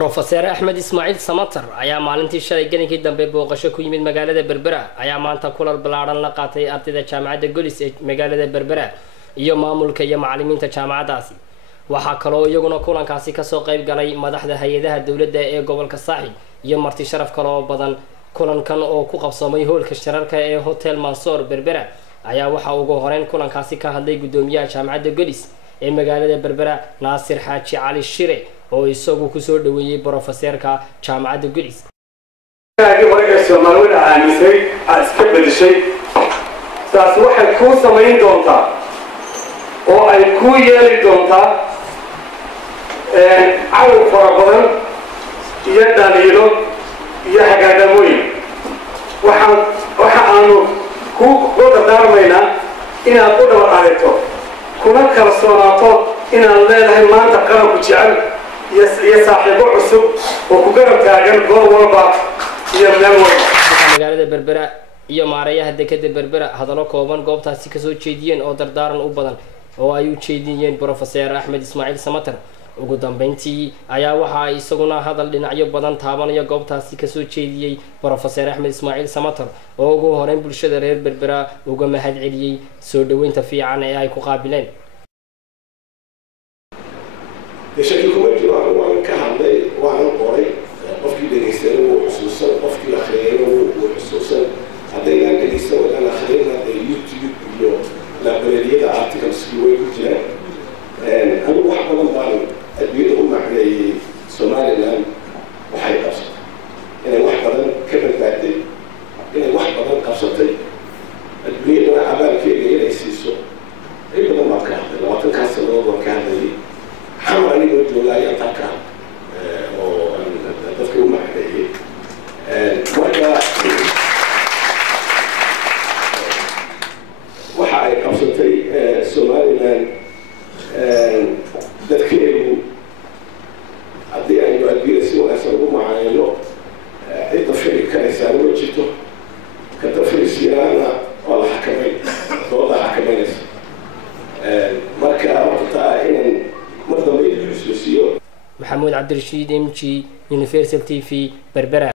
Professor Ahmed Ismail Samatar ayaa maalintii shalay gelinkii dambe booqasho ku yimid magaalada Berbera ayaa maanta kulan balaaran la qaatay ardayda jaamacadda Golis ee magaalada Berbera iyo maamulka iyo macallimiinta jaamacadaasi waxa kale oo iyaguna kulankaasi ka soo qayb galay madaxda hay'adaha dawladda ee gobolka Saaxil iyo marti sharaf kale oo badan kulankan oo ku qabsamay hoolka shirarka ee Hotel Mansour Berbera ayaa waxa ugu horeyn kulankaasi ka hadlay gudoomiyaha jaamacadda Golis ee magaalada Berbera Naasir Xaaji Cali Shire oo isagu ku soo dhaweeyay professorka jaamacadda Golis warayga Soomaaliyeed aamisay iska bedeshay taas waxay ku sameyn doontaa oo ay ku yeeli doontaa caw farabadan iyo dhaliilo iyo hagaagamooyin waxaanu ku dardaarmaynaa inaad u dhawr aragto kuna kalsoonaato inaad leedahay maanta qaranku jecel iyo saaxiibo cusub oo ku garab taagan goor walba iyo meel walba magaalada Berbera iyo maareeyaha dekedda Berbera hadallo kooban goobtaasi ka soo jeediyeen oo dardaaran u badan oo ay u jeediyeen Professor Ahmed Ismail Samatar ugu dambeyntii ayaa waxa isaguna hadal dhinacyo badan taabanaya goobtaasi ka soo jeediyay Professor Ahmed Ismail Samatar oo ugu horeyn bulshada reer Berbera uga mahad celiyay soo dhaweynta fiican ee ay ku qaabileen شكلكم أنتوا عن كهذا وعن قارئ قفكي دنيسان وحسوسا قفكي الأخير وحسوسا هذا يعني دنيسان ولا الأخير هذا يوتيوب كله لا بلدية عارتكم سكوي كتير أنا واحد من بعض البيت هم على سومالي الآن وحي قصد يعني واحد من كمل بعدي يعني واحد من قصدي البيت أنا عبال فيه غير يسيسو إيه بدل ما كان لو تنكسر الموضوع كان حمر أني قلت له لا ينطقها وتذكر ما عليه وحاي قصتي سوماليلاند تذكيره أدي أن يؤدي سوى أسروا معاينه الطفل كان يسأل وجهته كطفل سيرانا ولا حكمين وضع حكمين مركا وقتها إن محمود عبد الرشيد MG Universal TV Berbera